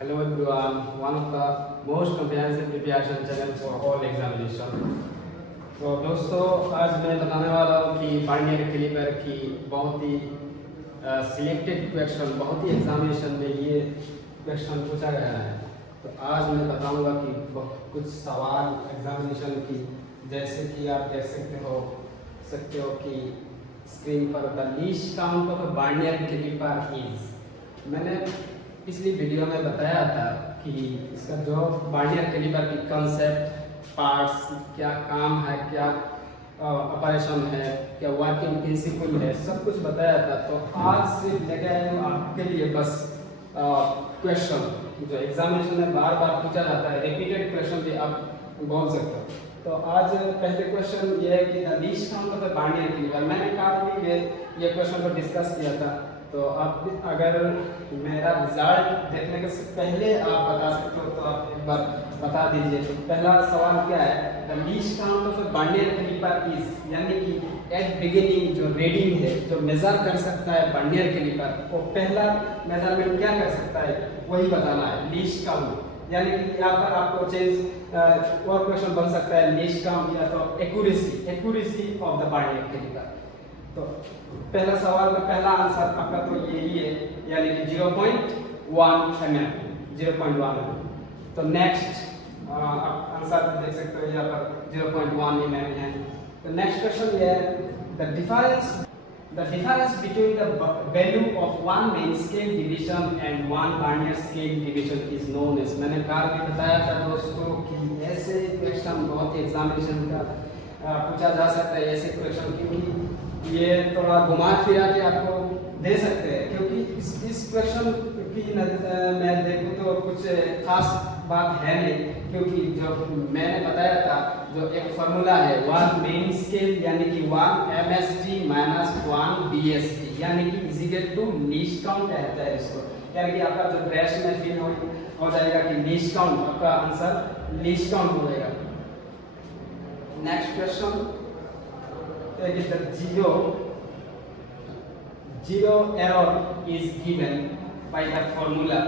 Hello everyone, one of the most comprehensive preparation channel for all examination. तो दोस्तों आज मैं बताने वाला हूँ कि बाइनरी कैलिपर की बहुत ही सिलेक्टेड क्वेश्चन, बहुत ही एग्जामिनेशन में ये क्वेश्चन पूछा गया है। तो आज मैं बताऊंगा कि कुछ सवाल एग्जामिनेशन की, जैसे कि आप देख सकते हो कि स्क्रीन पर the least count of vernier calliper is. मैंने पिछली वीडियो में बताया था कि इसका जो बाइनरी कैलिपर की कंसेप्ट, पार्ट्स, क्या काम है, क्या ऑपरेशन है, क्या वर्किंग प्रिंसिपल है, सब कुछ बताया था। तो आज सिर्फ लेके आए हूँ आपके लिए बस क्वेश्चन जो एग्जामिनेशन में बार बार पूछा जाता है, रिपीटेड क्वेश्चन भी आप बोल सकते हो। तो आज पहले क्वेश्चन ये है कि the least count of vernier calliper. मैंने काफी ये क्वेश्चन को डिस्कस किया था। तो आप अगर मेरा रिजल्ट देखने से पहले आप बता सकते हो तो आप एक बार बता दीजिए। तो पहला सवाल क्या है, the least count of vernier calliper is, यानी कि एट बिगिनिंग जो रीडिंग है, जो मेजर कर सकता है बाइनरी कैलिपर, वो पहला मेजरमेंट क्या कर सकता है वही बताना है, लीस्ट काउंट। यानी कि यहाँ पर आपको चेंज और क्वेश्चन बन सकता है लीस्ट काउंट या तो accuracy of the vernier calliper. तो पहला सवाल का पहला आंसर आपका तो यही है, यानी कि 0.1 mm, 0.1 mm। तो नेक्स्ट आप आंसर देख सकते हो यहाँ पर 0.1 mm है। तो नेक्स्ट क्वेश्चन ये है, the difference between the value of one main scale division and one vernier scale division is known as. मैंने कहा भी बताया था दोस्तों कि ऐसे क्वेश्चन बहुत ही एग्जामिनेशन का पूछा जा सकता है, ऐसे क्वेश्चन, क्योंकि ये थोड़ा घुमा फिरा के आपको दे सकते हैं। क्योंकि इस क्वेश्चन की मैं देखूं तो कुछ खास बात है नहीं, क्योंकि जो मैंने बताया था जो एक फॉर्मूला है वन मेन स्केल, यानी कि 1 MSD माइनस 1 BSD, यानी कि is equal to least count कहता है इसको। यानी कि आपका जो ब्रेस्ट में फिल हो जाएगा कि लीस्ट काउंट, आपका आंसर लीस्ट काउंट हो जाएगा। Next question, zero error is given by the formula।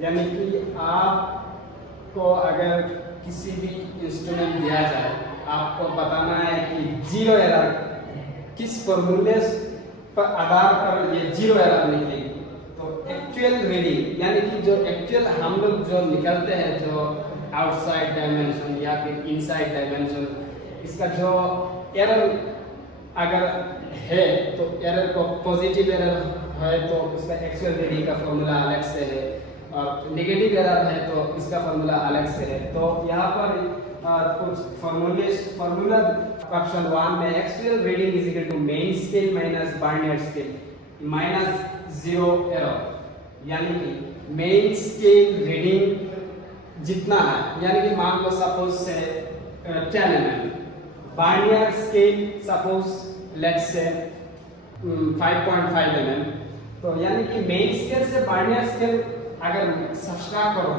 यानी कि आपको अगर किसी भी इंस्ट्रूमेंट दिया जाए, आपको बताना है कि जीरो एरर किस फॉर्मूले पर आधार पर ये जीरो एरर निकलेगी। तो एक्चुअल रीडिंग, यानी कि जो एक्चुअल हम लोग जो निकलते हैं, जो आउटसाइड डायमेंशन या फिर इनसाइड डायमेंशन, इसका जो एरर अगर है तो एरर को पॉजिटिव एरर है तो उसका एक्चुअल रीडिंग का फॉर्मूला अलग से है, और नेगेटिव एरर है तो इसका फॉर्मूला अलग से है। तो यहाँ पर कुछ फॉर्मूला ऑप्शन 1 में actual reading is equal to main scale minus vernier scale minus zero error. यानी कि मेन स्केल रीडिंग जितना है, यानी कि मान लो सपोज से 10 mm, binary scale suppose let's say 5.5 mm। तो यानी कि मेन स्केल से बाइनरी स्केल अगर सब्ट्रैक्ट करो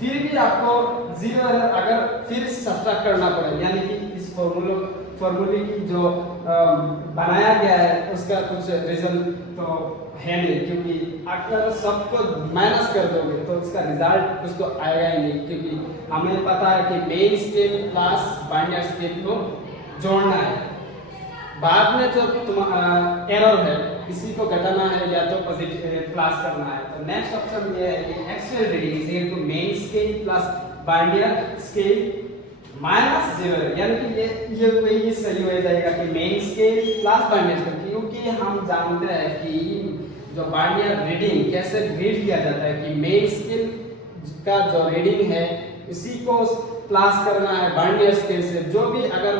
फिर भी आपको जीरो एरर अगर फिर सब्ट्रैक्ट करना पड़े, यानी कि इस फॉर्मूले की जो बनाया गया है उसका कुछ रीजन तो है नहीं, क्योंकि अगर सबको माइनस कर दोगे तो इसका रिजल्ट कुछ तो आएगा ही नहीं। क्योंकि हमें पता है कि main scale plus vernier scale को जोड़ना है, बाद में जो एरर है इसी को घटाना है या तो पॉजिटिव प्लस करना है। तो नेक्स्ट ऑप्शन ये है कि actual reading is equal to main scale plus vernier scale minus zero, यानी कि ये सही हो जाएगा कि main scale plus vernier scale, क्योंकि हम जानते हैं कि जो बाइनरी रीडिंग कैसे रीड किया जाता है कि मेन स्केल का जो रीडिंग है इसी को प्लस करना है बाइनरी स्केल से। जो भी अगर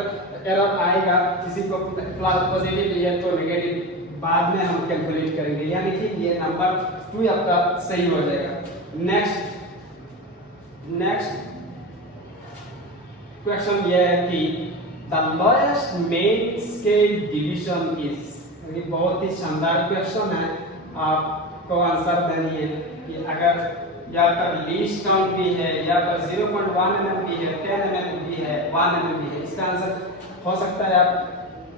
एरर आएगा किसी को प्लस पॉजिटिव या तो नेगेटिव बाद में हम कैलकुलेट करेंगे, यानी कि ये नंबर 2 आपका सही हो जाएगा। नेक्स्ट क्वेश्चन ये है कि the lowest main scale division is. ये बहुत ही शानदार क्वेश्चन है, आपको आंसर देनी है कि अगर यहाँ पर लीस्ट काउंट भी है, यहाँ पर 0.1 mm भी है, 10 mm भी है, 1 mm भी है, इसका आंसर हो सकता है आप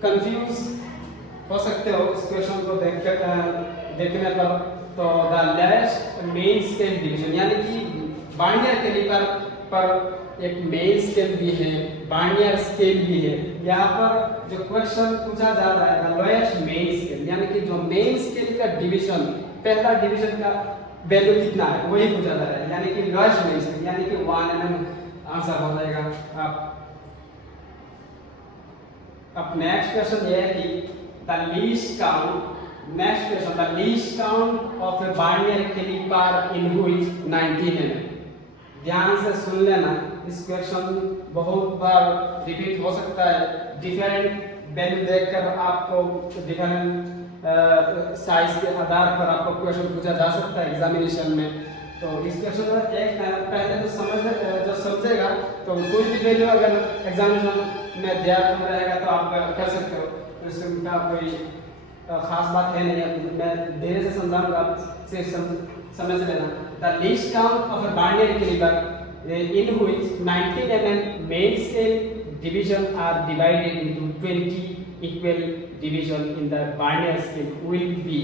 कंफ्यूज हो सकते हो इस क्वेश्चन को देखने पर। तो the lowest main scale division, यानी कि बार्नियर कैलिपर पर एक मेन स्केल भी है, बार्नियर स्केल भी है। यहाँ पर जो क्वेश्चन पूछा जा रहा है द लोएस्ट मेन स्केल, यानी कि जो मेन स्केल का डिवीजन, पहला डिवीजन का वैल्यू कितना है वही पूछा जा रहा है, यानी कि लोएस्ट मेन स्केल, यानी कि 1 mm आंसर हो जाएगा। अब नेक्स्ट क्वेश्चन ये है कि the least count, next question the least count of a vernier calliper in which 19 mm। ध्यान से सुन लेना, इस क्वेश्चन बहुत बार रिपीट हो सकता है, डिफरेंट वैल्यू देखकर आपको डिफरेंट साइज के आधार पर आपको क्वेश्चन पूछा जा सकता है एग्जामिनेशन में। तो इस क्वेश्चन में एक पहले तो समझेगा तो कोई भी वैल्यू अगर एग्जामिनेशन में ध्यान में रहेगा तो आप कर सकते हो, तो इसका कोई खास बात है नहीं, मैं धीरे से समझाऊंगा, आप से समझ लेना। The least count of a vernier calliper in which 19 mm main scale division are divided into 20 equal division in the Barnier scale will be,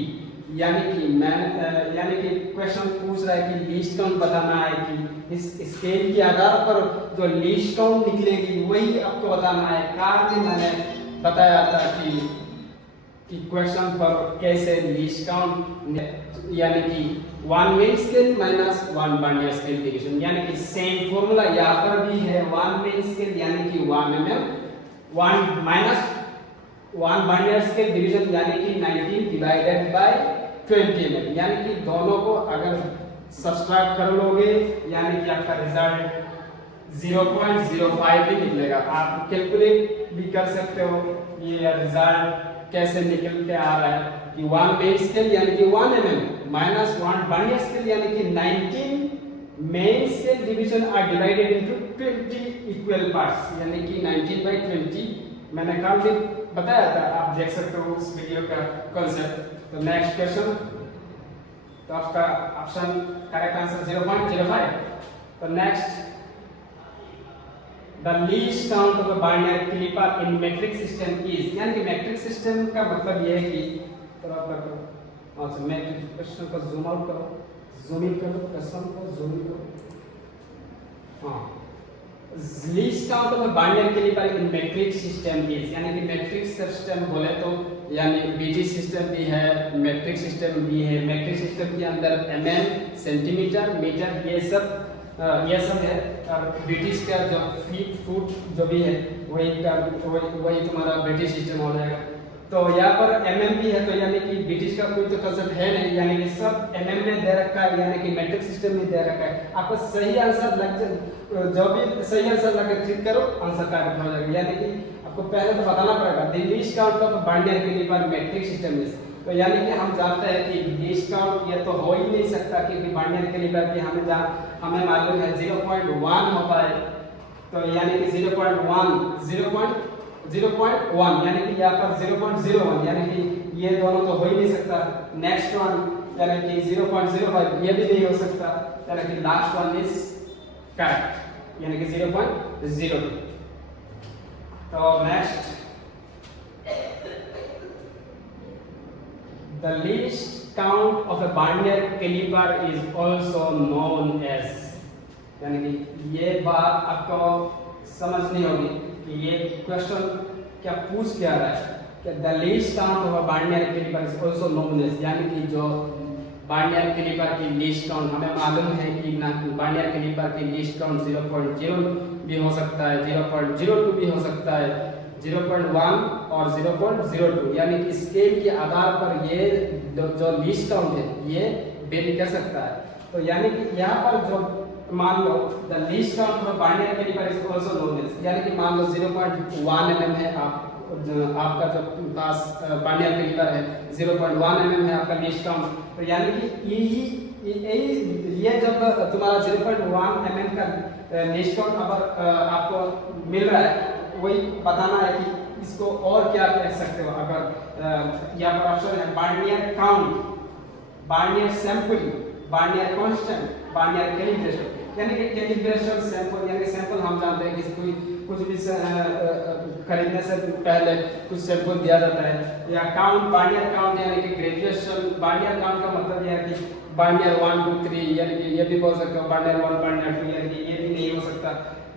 यानी कि क्वेश्चन पूछ रहा है कि लीस्ट काउंट बताना है कि इस स्केल के आधार पर जो लीस्ट काउंट निकलेगी वही आपको बताना है। कारण मैंने बताया था कि क्वेश्चन पर कैसे लीस्ट काउंट, यानी कि 1 main scale minus 1 Barnier scale division, यानी कि सेम फॉर्मूला यहाँ पर भी है। 1 मेन स्केल यानी कि 1 mm, 1 minus 1 Barnier scale division यानी कि 19 डिवाइडेड बाय 20 mm, यानी कि दोनों को अगर सब्सट्रैक्ट कर लोगे यानी कि आपका रिजल्ट 0.05 भी निकलेगा। आप कैलकुलेट भी कर सकते हो ये रिजल्ट कैसे निकल के आ रहा है कि 1 मेन स्केल यानी कि 1 mm माइनस 1 बार्नियर स्केल यानी कि 19 main scale division are divided into 20 equal parts, यानी कि 19/20 मैंने कल भी बताया था, आप देख सकते हो उस वीडियो का कॉन्सेप्ट। तो नेक्स्ट क्वेश्चन, तो आपका ऑप्शन करेक्ट आंसर 0.05। तो next the least count of a vernier calliper in metric system is, यानी कि मैट्रिक सिस्टम का मतलब ये है कि थोड़ा करो, अच्छा मैट्रिक क्वेश्चन को जूम आउट करो, जूम इन करो, क्वेश्चन को जूम इन करो। हाँ, least count of a vernier calliper in metric system is, यानी कि मैट्रिक सिस्टम बोले तो यानी बीटी सिस्टम भी है, मैट्रिक सिस्टम भी है। मैट्रिक सिस्टम के अंदर mm, सेंटीमीटर, मीटर ये सब है, और ब्रिटिश का जो फीट फुट जो भी है वही तुम्हारा ब्रिटिश सिस्टम हो जाएगा। तो यहाँ पर mm भी है, तो यानी कि ब्रिटिश का कोई तो कंसेप्ट है नहीं, यानी कि सब mm में दे रखा है, यानी कि मैट्रिक सिस्टम में दे रखा है। आपको सही आंसर जो भी सही आंसर लगे क्लिक करो, आंसर करेक्ट हो जाएगा। यानी कि आपको पहले तो बताना पड़ेगा the least count of vernier calliper metric system is, तो यानी कि हम जानते हैं कि लीस्ट काउंट ये तो हो ही नहीं सकता क्योंकि बार्नियर कैलिपर की हमें मालूम है 0.1 होता है, तो यानी कि 0.1 यानी कि यहाँ पर 0.01, यानी कि ये दोनों तो हो ही नहीं सकता। नेक्स्ट वन यानी कि 0.05 ये भी नहीं हो सकता, यानी कि लास्ट वन इज करेक्ट, यानी कि 0.02। तो next the least count of a Barnier caliper is also known as, यानी कि ये बात आपको समझनी होगी कि ये क्वेश्चन क्या पूछ क्या रहा है कि the least count of a Barnier caliper is also known as, यानी कि जो बार्नियर कैलिपर की लीस्ट काउंट हमें मालूम है कि बार्नियर कैलिपर की लीस्ट काउंट 0.0 भी हो सकता है, 0.02 भी हो सकता है, 0.1 और 0.02, यानी कि स्केल के आधार पर ये जो लीस्ट काउंट है ये वेरी कर सकता है। तो यानी कि यहाँ पर जो मान लो the least count for vernier caliper is also known as, यानी कि मान लो 0.1 mm है आपका जो पास बार्नियर कैलिपर है 0.1 mm है आपका लीस्ट काउंट, तो यानी कि ये जब तुम्हारा 0.1 mm का लीस्ट काउंट अगर आपको मिल रहा है वही बताना है कि इसको और क्या कह सकते हो। अगर यहाँ पर ऑप्शन है Barnier count, Barnier sample, Barnier constant, Barnier calibration, यानी कि कैलिब्रेशन सैंपल, यानी कि सैंपल हम जानते हैं कि कोई कुछ भी खरीदने से पहले कुछ सैंपल दिया जाता है, या काउंट, बार्नियर काउंट यानी कि ग्रेजुएशन, बार्नियर काउंट का मतलब यह है कि बार्नियर 1 2 3, यानी कि ये भी बोल सकते हो बार्नियर 1 बार्नियर 2, यानी कि ये भी नहीं हो सकता।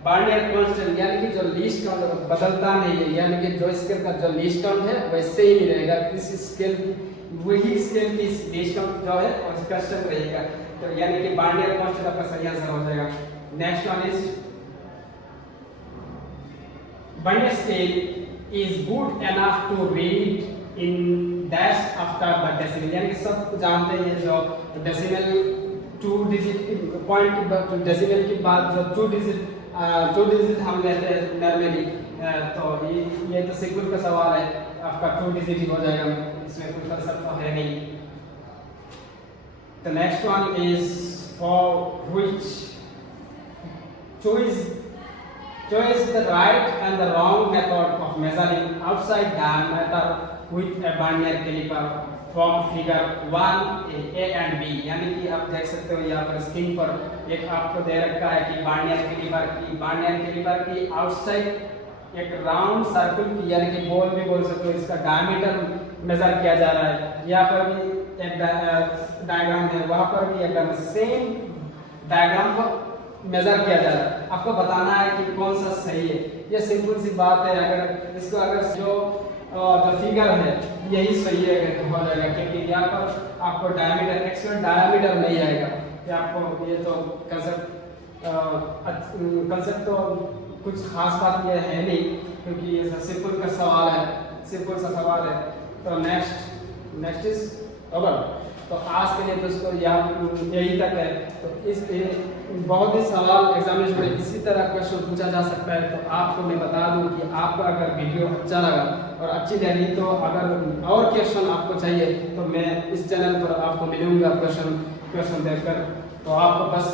बार्नियर कांस्टेंट यानी कि जो लीस्ट काउंट बदलता नहीं है, यानी कि जो स्केल का जो लीस्ट काउंट है वैसे ही रहेगा, इस स्केल वही स्केल की लीस्ट काउंट जो है और कांस्टेंट रहेगा, तो यानी कि बार्नियर कांस्टेंट आपका सही आंसर हो जाएगा। Next one is vernier scale is good enough to read in dash after the decimal, यानी कि सब जानते हैं जो डेसिमल 2 डिजिट पॉइंट डेसिमल के बाद जो 2 डिजिट हम लेते हैं नॉर्मली, तो ये तो सिक्वल का सवाल है, आपका 2 डिजिट ही हो जाएगा, इसमें कोई कंसेप्ट तो है नहीं। The next one is for which choose the right and the wrong method of measuring outside diameter with a vernier caliper from figure 1A and B, यानी कि आप देख सकते हो यहाँ पर स्क्रीन पर एक आपको दे रखा है कि बार्नियर कैलिपर की आउटसाइड एक राउंड सर्कल की, यानी कि बॉल भी बोल सकते हो, इसका डायमीटर मेजर किया जा रहा है। यहाँ पर भी एक डायग्राम है, वहां पर भी एकदम सेम डायग्राम को मेजर किया जा रहा है, आपको बताना है कि कौन सा सही है। ये सिंपल सी बात है, अगर इसको अगर जो फिगर है यही सही है हो जाएगा, क्योंकि यहाँ पर आपको डायमीटर एक्चुअल डायमीटर नहीं आएगा, ये आपको ये तो कंसेप्ट तो कुछ खास बात ये है नहीं, क्योंकि ये सिंपल का सवाल है, सिंपल सा सवाल है। तो नेक्स्ट इज ओवर। तो आज के लिए दोस्तों यही तक है। तो इस बहुत ही सवाल एग्जामिनेशन में इसी तरह क्वेश्चन पूछा जा सकता है। तो आपको मैं बता दूं कि आपको अगर वीडियो अच्छा लगा और अच्छी लगी, तो अगर और क्वेश्चन आपको चाहिए तो मैं इस चैनल पर आपको मिलूंगा क्वेश्चन देखकर। तो आपको बस